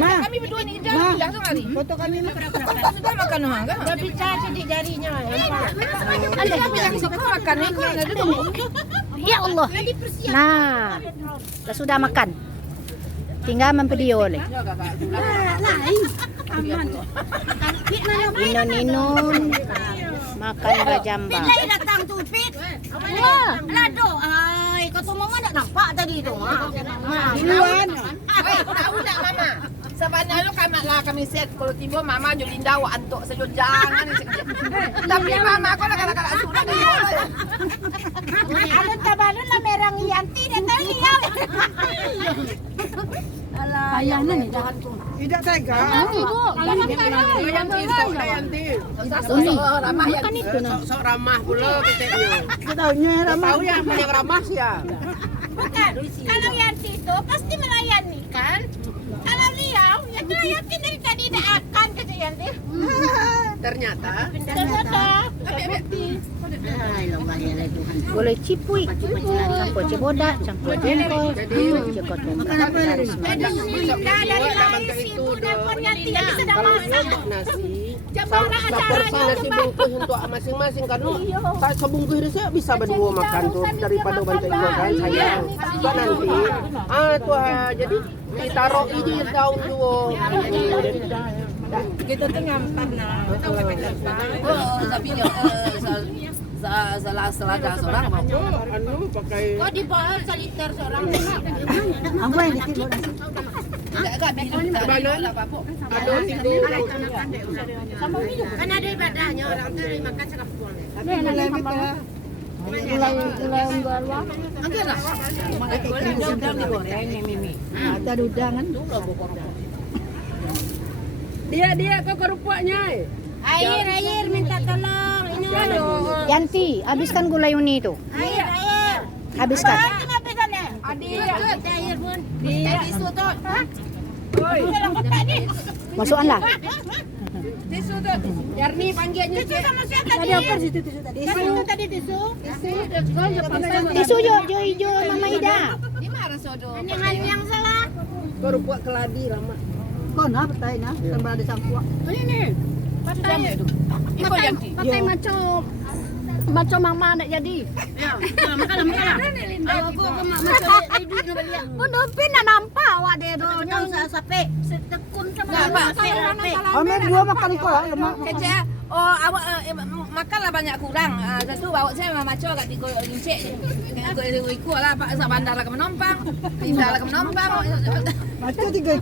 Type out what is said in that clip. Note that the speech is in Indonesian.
kami berdua ni jalan langsung hari. Foto kami mah. Kau sudah makan mah kan? Udah bicara sidik jarinya. Ada siapa yang suka makan itu? Ada dulu. Ya Allah. Nah, sudah makan. Tinggal memvideo oleh. Ninon makan gajamba. Lagi datang tu Pit. Lado. Ai, kau tu mama nak nampak tadi tu. Duluan. Udah mama. Sebenarnya lu kami set kalau tiba mama Jolinda wa antuk sejauh jangan. Tapi mama kau nak kata sudah ni. Ada tabalun lah merang Yanti dah tahu ya. Alah, ayahnya ni jangan tu. Tidak tega. Ramah yang itu nah. Sok ramah pula kita. Tahunya ramah. Tahu yang paling ramah sih ya. Bukan. Kalau Yanti tu pasti melayani kan? Kalau Riau, ya tu Yanti dari tadi dah akan kata Yanti. Ternyata. Boleh cipui, campur cebodak, campur jengkol, campur tomat. Dah dari lain situ dapur Yanti yang sedang Kalau masak. nak nasi, Jambara acaranya nasi bungkus untuk masing-masing kan. Tak sebungkus ini saya bisa berdua makan tuh daripada bantai dua kan sayang. Kan nanti. Tu jadi ditaruh ini daun dua. kita tengah tanah. Tapi salah selada seorang apa? Anu pakai. Kau di bawah seliter seorang. Apa yang ditipu? Agak bilang apa-apa. Ada tiga. Kan ada ibadahnya orang tu makan sekapul. Gulai berwarna. Angkatlah. Udang digoreng ni Mimi. Ada udang kan? Dia kau kerupuknya. Air minta tolong. Ini Yanti, habiskan gulai uni itu. air. Habiskan. Kenapa sana? Ada air pun. Di tisu tu. Oi. Masukkanlah. Tisu tu. Yarni panggilnya tisu sama siapa tadi? Ada apa situ tisu tadi? Tisu tadi tisu. Tisu jo Mama Ida. Di mana sodo? Yang salah. Kerupuk keladi lama. Kau nak petai nak? Kan berada sangkuak. Ini. Patai. Iko Yanti. Patai macam mama nak jadi. Ya. Makan. Aku macam itu nak beli. Pun nak nampak awak dia tu yang sampai setekun sama. Amer dua makan kau lah. Kecil. Oh, awak makanlah banyak kurang. Satu bawa saya macam kat tiga lincik. Ikut lah Pak bandar lah ke menompang. Pindah lah ke menompang. Macam tiga